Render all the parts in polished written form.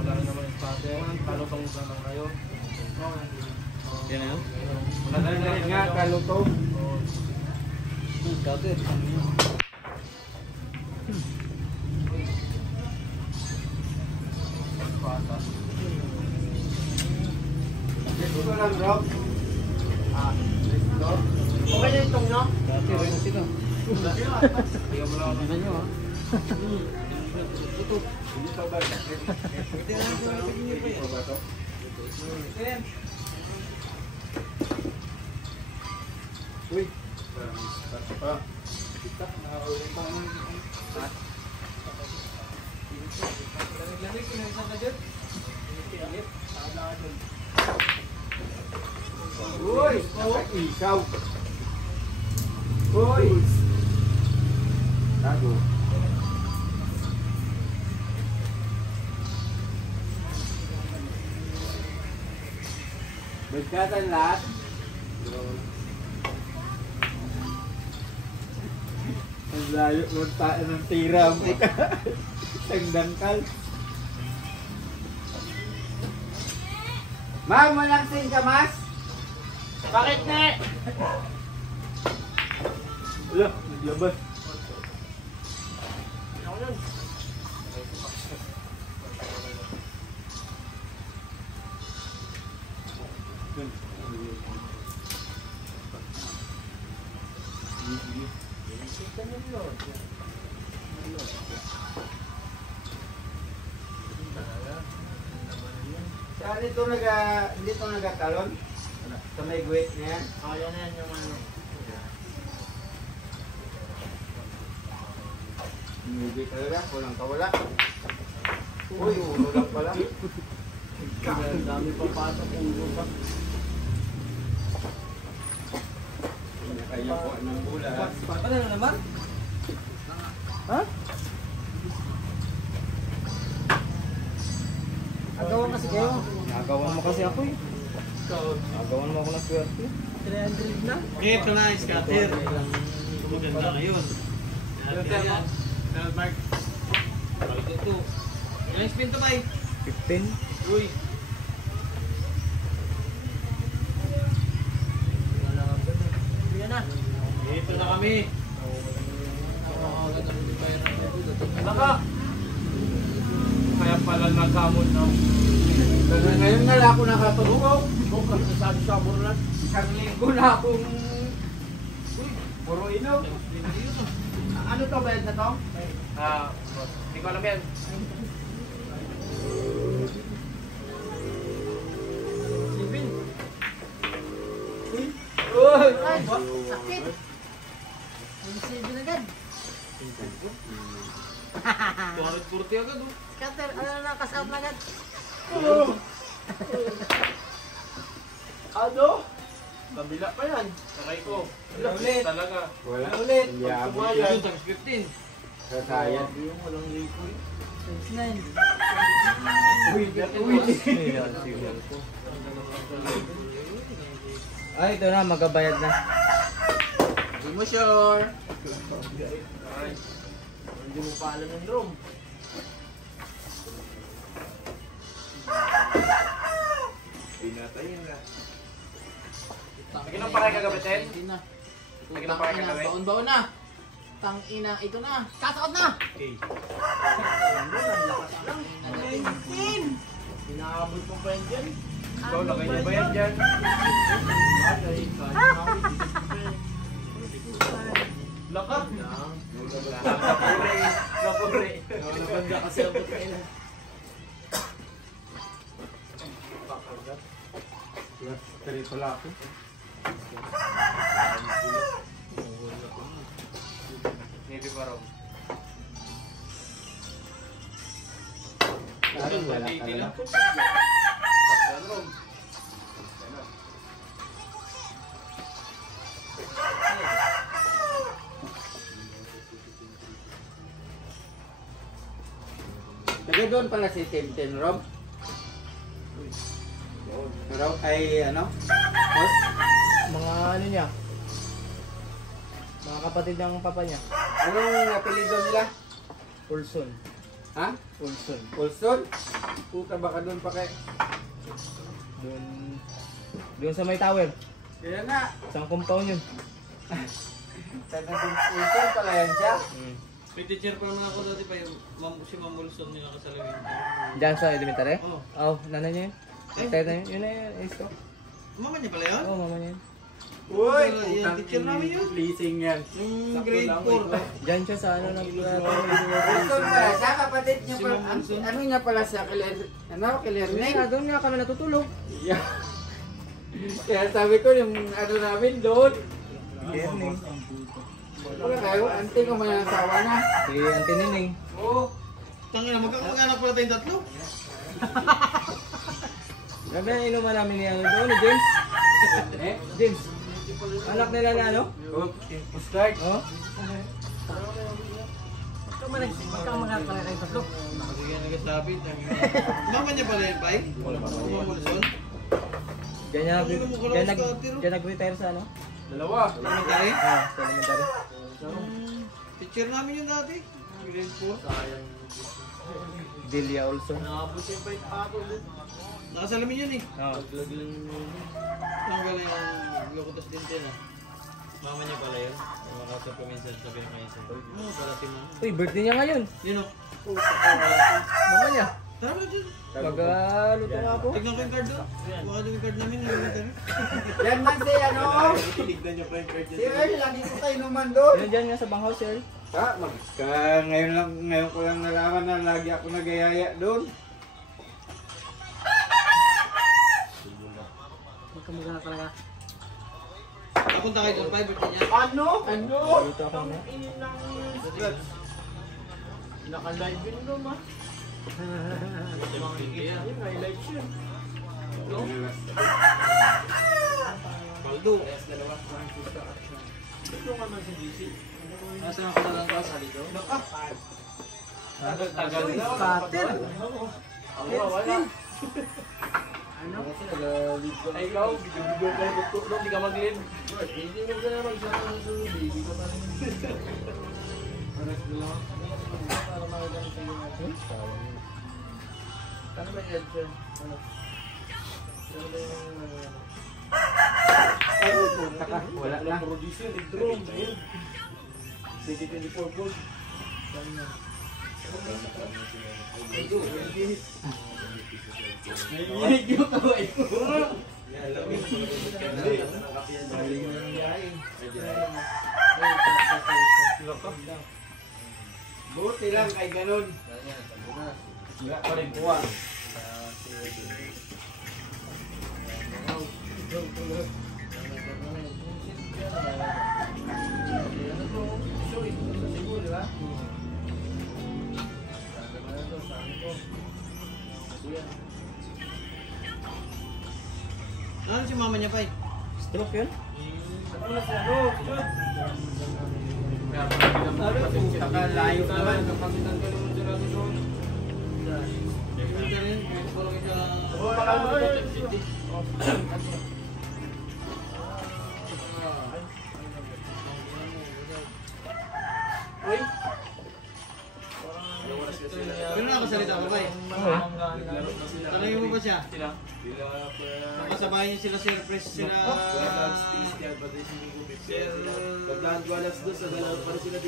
wala naman yung father. Kalutong na lang kayo. Yan na yun? Wala na rin nga, kalutong. Kapit. Ito ko lang, bro. Ito. Okay na itong, no? Dati, rin na sila. Tingnan mo lang. Tingnan nyo, ha? Ito. Hindi pa ba? Tingnan nyo ba ito? Uy. Pa. Kita, nakaulit pa naman. Lamig, kinagsan ka dyan? Uy! Ikaw! Uy! Tago. Bagkatan lahat. Ang layo magtaan ng tira mo. Isang dangkal. Ma'am, walang singkamas? Bakit ne? Wala, naglabas. Ako yun. Saan ito hindi ito nagkatalon? Sa may guwit na yan? Oo, yan na yan yung ano. Hindi talaga, walang kawala. Uy, ulo lang pala. Ang dami pang pasok yung lupa. Kaya po ng bulan. Ano na naman? Ha? Agawan kasi kayo. Nagawan mo kasi ako eh. Nagawan mo ako ng swerte. 300 na? Ito na, scatter. Maganda ngayon. Scatter yan. Mark. Balik ito. Ilang spin to ba eh? 15? Uy. Wala ka ba? Yan na. Ito na kami. Naka. Kaya pala nagkamot na. Ngayon nga lang ako nakatulog. Bukang sasabi sa burlan. Isang linggo na akong... Uy, puro inaw. Ano to? Bayad na to? Hindi ko alam yan. Sipin. Uy! Uy! Sakit! May sibin agad. 240 agad oh. Scatter, ano na, kas-out na agad. Ano? Kabila pa yan. Sakay ko. Wala ulit. Talaga. Wala ulit. Pag sumayan. 15. Sasayad. Yung walang liquid. 29. Uy, Ay, ito na, magabayad na. Hindi mo sure. Ay. Hindi mo pa alam yung room. Pinatayin na. Lagyan ng paray kagabi, Ted? Hindi na. Lagyan ng paray kagabi. Baon-baon na. Tang ina, ito na. Kas-out na! Okay. Inaabot mo pa yan dyan? Ikaw, lagay niyo ba yan dyan? Lakat! Napure. Napure. Nabanda kasi abot na ina. Tari pala ako. Navy pa raw. Wala talaga. Taga doon pala si Tim Rob. Rob ay ano? Boss? Mga ano niya? Mga kapatid ng papa niya. Anong apelido nila? Olson. Ha? Ulson. Ulson? Puta baka doon pa kay... Doon sa may tower. Kaya nga. Isang compound yun. Sana doon Ulson pala yan siya. May teacher pa naman ako dati pa yung si Ma'am Wilson yung nakasalawin. Diyan sa elementary? Oo. Oh, nanay niya yun. Tayo na yun. Yun na yun. Isto. Mama niya pala yun? Oo, mama niya yun. Uy! Yung teacher namin yun. Leasing yan. Yung grade 4. Diyan siya sa ano Ulson pala siya, kapatid niya Si pala. Ma'am Ulson. Ano niya pala siya? Kilerning? Doon nga kami natutulog. Yeah. Kaya sabi ko yung ano namin doon. Learning. Wala kayo, ante ko may asawa na. Si Auntie Nining. Oo. Tangina, magkakanak pala tayong tatlo. Grabe ang inuman namin ni ano doon, ni James. Eh? James. Anak nila na ano? Oh, start. Oh? Nakagigyan nagsasabi. Mama niya pala yun, Pai? Ma'am Wilson? Diyan nag-retire sa ano? Dalawa. Elementary? Ah, sa elementary. Teacher namin yun dati. Grade 4. Delia Olson. Nakasalamin yun eh. Oh. Tanggal yung lokotos din din ah. Mama niya pala yun. Yung mga sa paminsan sa pinakainsan. Oo, pala si Mama. Uy, birthday niya ngayon. Yun o. Mama niya. Tara mo dyan. Mag-luto nga po. Tignan ko yung card doon. Baka doon yung card namin. Elementary. Yan man si ano. Tinignan niyo pa yung card Si Earl, lagi ko tayo naman doon. Yan dyan nga sa banghaw, sir. Ngayon ko lang nalaman na lagi ako nagayaya doon. Magkamagana talaga. Napunta kayo doon, Pai, birthday niya. Ano? Ano? Luto ako na. Naka-live yun doon ma. Ayun, may live siya. Paldo. Ito nga man si DC. Nasaan ako na lang ka sa dito? Tagal na. Cutter. Wala. Ano? Ay, ikaw, bigyo-bigyo ka yung tuktok doon, di ka mag-live. Hindi mo ka na magsama ng sunod, hindi ka pa rin. Paras ko lang. Para makagano sa iyo natin. Ano ba yung sir? Ano? Ano ba yung... Ay, pupunta ka. Wala na. Producer, nag-drone. Ayun. 2024 volt. Dami na. Naiinig yung kaway ko. Buti lang kay ganun. Wala pa rin kuha. Ano si Mama niya, Pai? Stroke yun? Layo naman. Elementary, grade 4 lang siya. Pero nakasalita ka, Pai? Tanongin mo ba siya? Nakasabay niya sila Sir Pres, sila... Sir...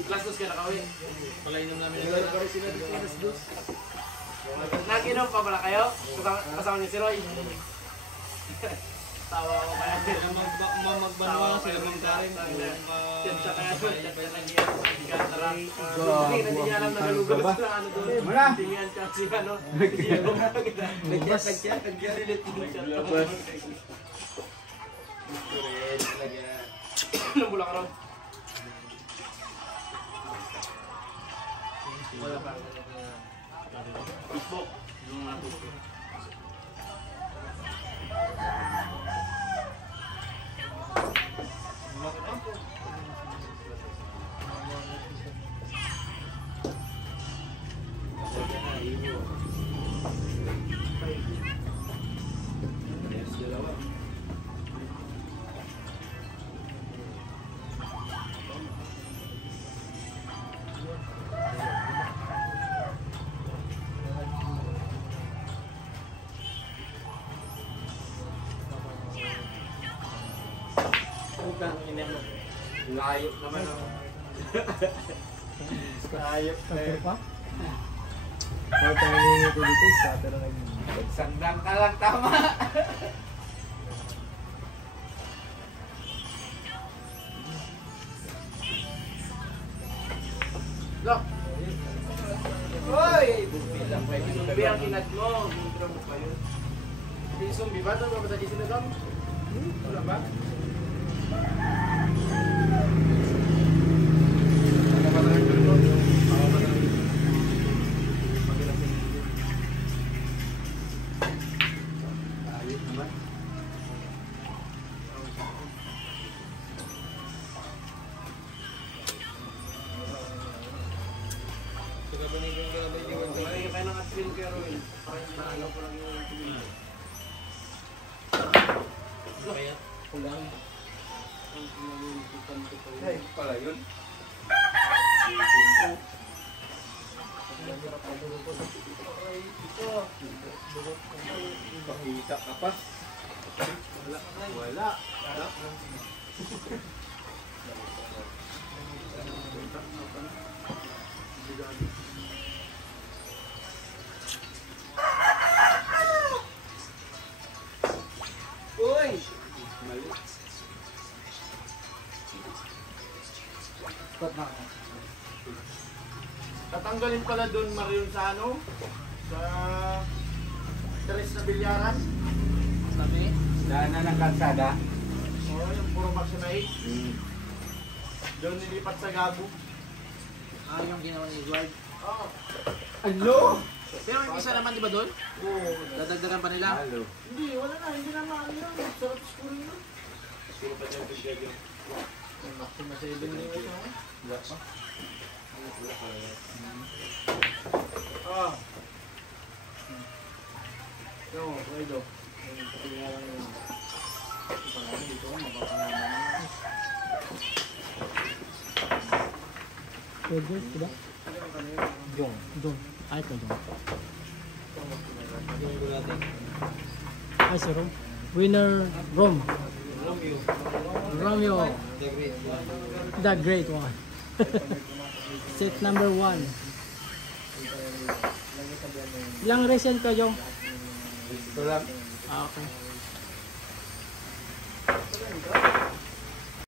Class 2 ka nakawin. Palainom namin. Naginom pa pala kayo? Kasama niyo si Roy. Tawa ko kaya. Sila magbanwa, sila Ma'am Karen. Yan siya kaya doon. Yan pa yung nangyayari sa pagkatara. Hindi niya alam na nalugalas na ano doon. Wala. Tingnan siya si ano. Nag-delete din siya. Anong bula ka raw? Wala pa. Facebook. Yung mga Facebook. Layo naman ako. Layo na Scatter yun. pa? Pag tayo ko dito, scatter na Sandang ka lang, tama. Look! Hoy! Bilang pa yung gabi ang kinat mo. Bumira mo pa yun. Hindi zombie ba? Ito ba sa Disney Dom? Wala ba? Ano ba talagang tulog? Ako ba talagang pag-ilang pinigil? Ayos naman. Saka bunigan ka na ba yung Malagyan kayo ng asin kay Ruin. Para hindi maalaw ko lang yung tubig. Kaya? Kulang. Ay, pala yun. Pakita ka pa. Wala. Wala. Wala. Uy! Mali. Tatanggalin pala doon Marion sa ano? Sa Tres na Bilyaran. Sabi? Daanan ng kalsada. Oo, yung puro Maximate. Doon nilipat sa Gago. Ah, yung ginawa ni Edward. Oo. Ano? Pero yung isa naman, di ba doon? Oo. Dadagdagan pa nila? Halo. Hindi, wala na. Hindi na maano yan. Sarap school yun. Siguro pa dyan pagkagin. Maxima sa ibang nila siya. Wala pa. Ah. Yo, Guido. Pagkakalang yun. Pagkakalang dito, mapapanaman na. Pwede, diba? Jong. Jong. Ay, ito Jong. Yung gulati. Ay, si Rom. Winner, Rom. Romeo. Romeo. The Great. The great one. Set number 1. Ilang resell ka, Jong? Ito lang. Ah, okay.